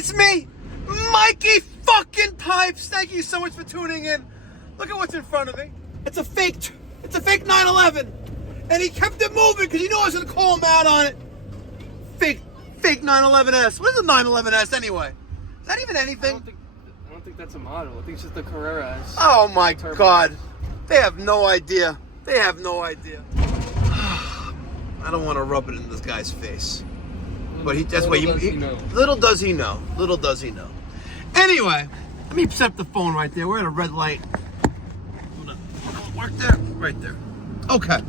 It's me, Mikey fucking Pipes. Thank you so much for tuning in. Look at what's in front of me. It's a fake 911. And he kept it moving because he knew I was going to call him out on it. Fake 911S. What is a 911S anyway? Is that even anything? I don't think that's a model. I think it's just a Carrera S. Oh my God. They have no idea. They have no idea. I don't want to rub it in this guy's face. But that's why little does he know. Little does he know. Anyway, let me set the phone right there. We're at a red light. Work there? Right there. Okay.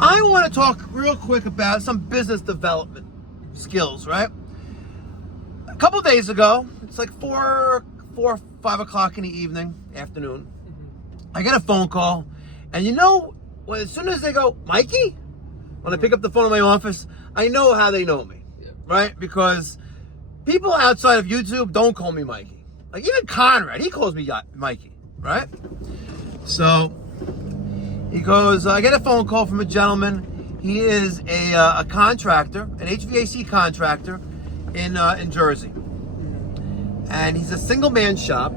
I want to talk real quick about some business development skills, right? A couple days ago, it's like 5 o'clock in the afternoon. I get a phone call, and you know, as soon as they go, Mikey, when I pick up the phone in my office, I know how they know me, right? Because people outside of YouTube don't call me Mikey. Like even Conrad, he calls me Mikey, right? So he goes, I get a phone call from a gentleman. He is a contractor, an HVAC contractor in Jersey. And he's a single man shop.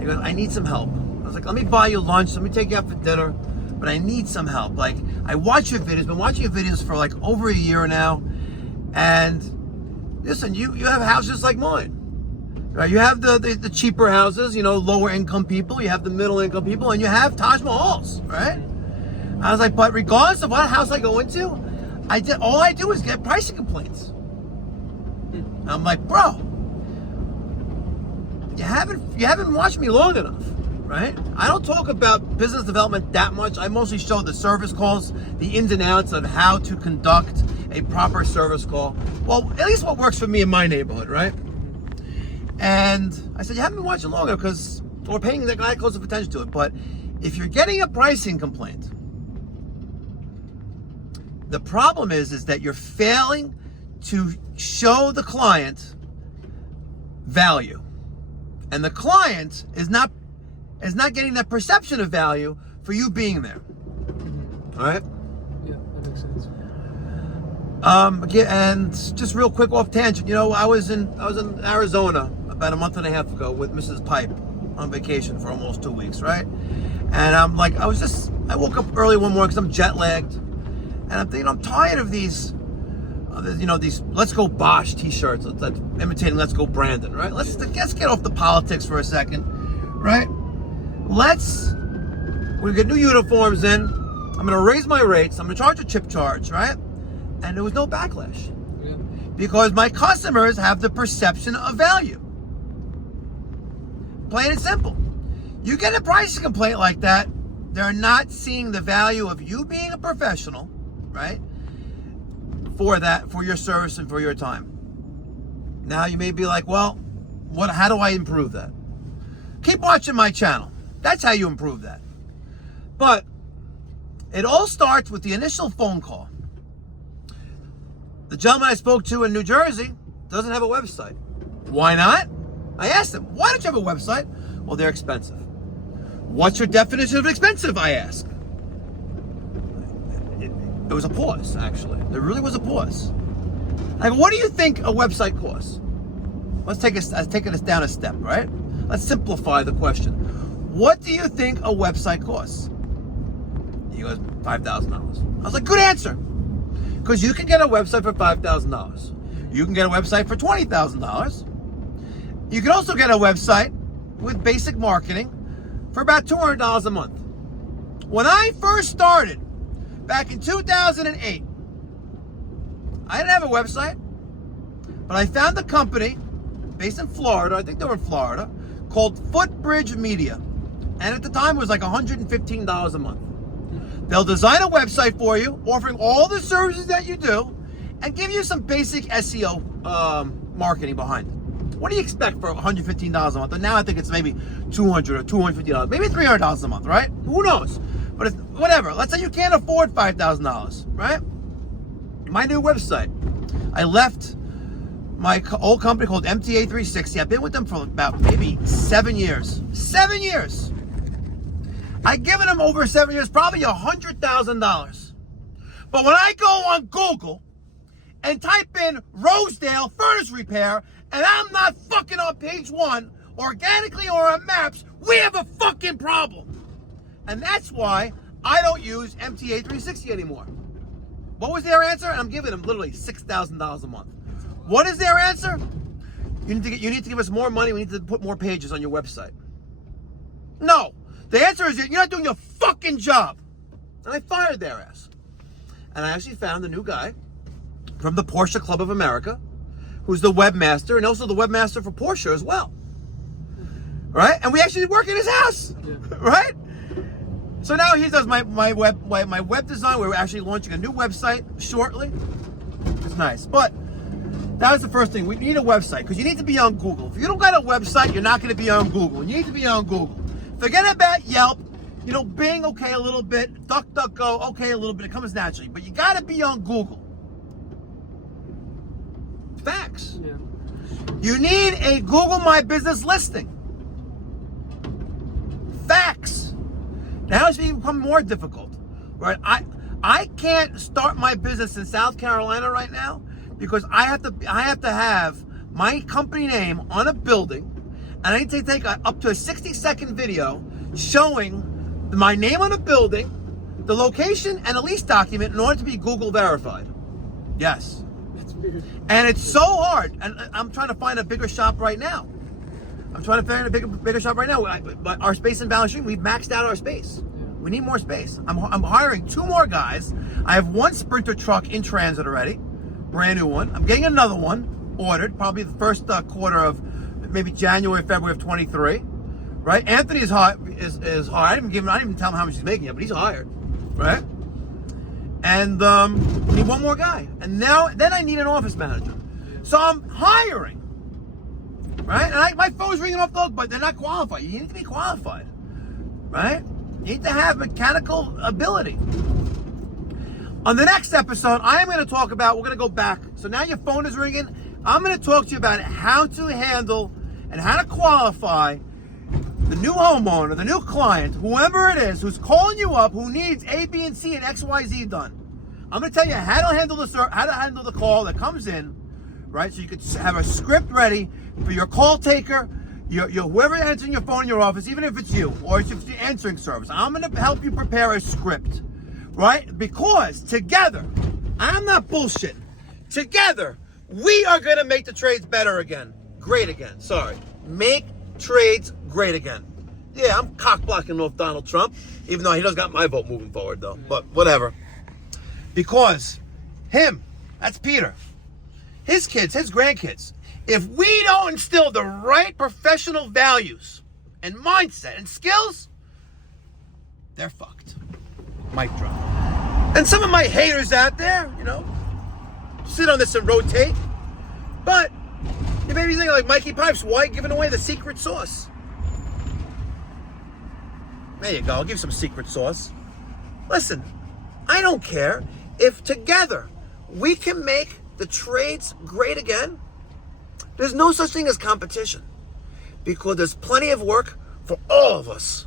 He goes, I need some help. I was like, let me buy you lunch. Let me take you out for dinner. But I need some help. Like, I watch your videos. Been watching your videos for like over a year now. And listen, you have houses like mine. Right? You have the cheaper houses, you know, lower income people. You have the middle income people. And you have Taj Mahals, right? I was like, but regardless of what house I go into, all I do is get pricing complaints. And I'm like, bro, you haven't watched me long enough, right? I don't talk about business development that much. I mostly show the service calls, the ins and outs of how to conduct a proper service call. Well, at least what works for me in my neighborhood, right? And I said, you haven't been watching long enough because we're paying that guy close attention to it. But if you're getting a pricing complaint, the problem is that you're failing to show the client value. And the client is not getting that perception of value for you being there. All right? Yeah, that makes sense. And just real quick off tangent, you know, I was in Arizona about a month and a half ago with Mrs. Pipe on vacation for almost 2 weeks, right? And I'm like, I woke up early one morning because I'm jet lagged, and I'm thinking I'm tired of these Let's Go Bosch t-shirts, that's imitating Let's Go Brandon, right? Let's get off the politics for a second, right? We get new uniforms in. I'm gonna raise my rates. I'm gonna charge a chip charge, right? And there was no backlash. Yeah. Because my customers have the perception of value. Plain and simple. You get a pricing complaint like that, they're not seeing the value of you being a professional, right? For your service and for your time. Now you may be like, well, how do I improve that? Keep watching my channel. That's how you improve that. But it all starts with the initial phone call. The gentleman I spoke to in New Jersey doesn't have a website. Why not? I asked him, why don't you have a website? Well, they're expensive. What's your definition of expensive, I asked. It was a pause, actually. There really was a pause. Like, what do you think a website costs? Let's take it down a step, right? Let's simplify the question. What do you think a website costs? He goes, $5,000. I was like, good answer. Because you can get a website for $5,000. You can get a website for $20,000. You can also get a website with basic marketing for about $200 a month. When I first started, back in 2008, I didn't have a website, but I found a company based in Florida, I think they were in Florida, called Footbridge Media. And at the time, it was like $115 a month. They'll design a website for you, offering all the services that you do, and give you some basic SEO marketing behind it. What do you expect for $115 a month? And now I think it's maybe $200 or $250, maybe $300 a month, right? Who knows? But whatever. Let's say you can't afford $5,000, right? My new website. I left my old company called MTA 360. I've been with them for about maybe 7 years. 7 years. I've given them over 7 years, probably $100,000. But when I go on Google and type in Rosedale furnace repair, and I'm not fucking on page 1, organically or on maps, we have a fucking problem. And that's why I don't use MTA 360 anymore. What was their answer? And I'm giving them literally $6,000 a month. What is their answer? You need to give us more money. We need to put more pages on your website. No. The answer is you're not doing your fucking job. And I fired their ass. And I actually found a new guy from the Porsche Club of America, who's the webmaster and also the webmaster for Porsche as well. Right? And we actually work in his house. Yeah. Right? So now he does my web design. We're actually launching a new website shortly. It's nice. But that was the first thing. We need a website because you need to be on Google. If you don't got a website, you're not going to be on Google. You need to be on Google. Forget about Yelp. You know, Bing, okay, a little bit. DuckDuckGo, okay, a little bit. It comes naturally. But you got to be on Google. Facts. Yeah. You need a Google My Business listing. Facts. Now it's become more difficult, right? I can't start my business in South Carolina right now because I have to have my company name on a building, and I need to take up to a 60-second video showing my name on a building, the location, and a lease document in order to be Google verified. Yes. That's weird. And it's so hard. And I'm trying to find a bigger shop right now. Bigger shop right now. But our space in Valley Stream, we've maxed out our space. Yeah. We need more space. I'm hiring 2 more guys. I have 1 Sprinter truck in transit already, brand new one. I'm getting another one ordered, probably the first quarter of maybe January, February of 23. Right? Anthony is hired. I didn't even tell him how much he's making yet, but he's hired. Right? And we need 1 more guy. And then I need an office manager. So I'm hiring. Right? And my phone's ringing off the hook, but they're not qualified. You need to be qualified. Right? You need to have mechanical ability. On the next episode, I am going to talk about, we're going to go back. So now your phone is ringing. I'm going to talk to you about how to handle and how to qualify the new homeowner, the new client, whoever it is, who's calling you up, who needs A, B, and C and X, Y, Z done. I'm going to tell you how to handle the call that comes in, right? So you could have a script ready for your call taker, your whoever answering your phone in your office, even if it's you or if it's the answering service. I'm going to help you prepare a script, right? Because together, I'm not bullshitting. Together, we are going to make the trades better again, great again. Sorry, make trades great again. Yeah, I'm cock blocking off Donald Trump, even though he doesn't got my vote moving forward though. But whatever. Because him, that's Peter, his kids, his grandkids, if we don't instill the right professional values and mindset and skills, they're fucked. Mic drop. And some of my haters out there, you know, sit on this and rotate. But you may be thinking like Mikey Pipes, why giving away the secret sauce? There you go, I'll give you some secret sauce. Listen, I don't care if together we can make the trades great again. There's no such thing as competition because there's plenty of work for all of us.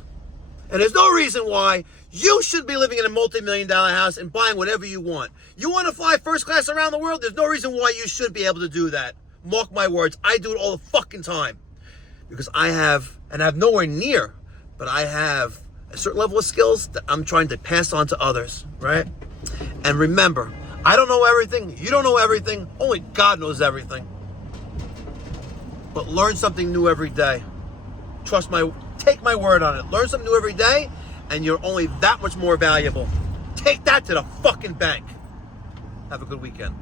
And there's no reason why you should be living in a multi-million-dollar house and buying whatever you want. You want to fly first class around the world? There's no reason why you should be able to do that. Mark my words, I do it all the fucking time. Because I have nowhere near, but I have a certain level of skills that I'm trying to pass on to others, right? And remember, I don't know everything, you don't know everything, only God knows everything. But learn something new every day. Take my word on it. Learn something new every day, and you're only that much more valuable. Take that to the fucking bank. Have a good weekend.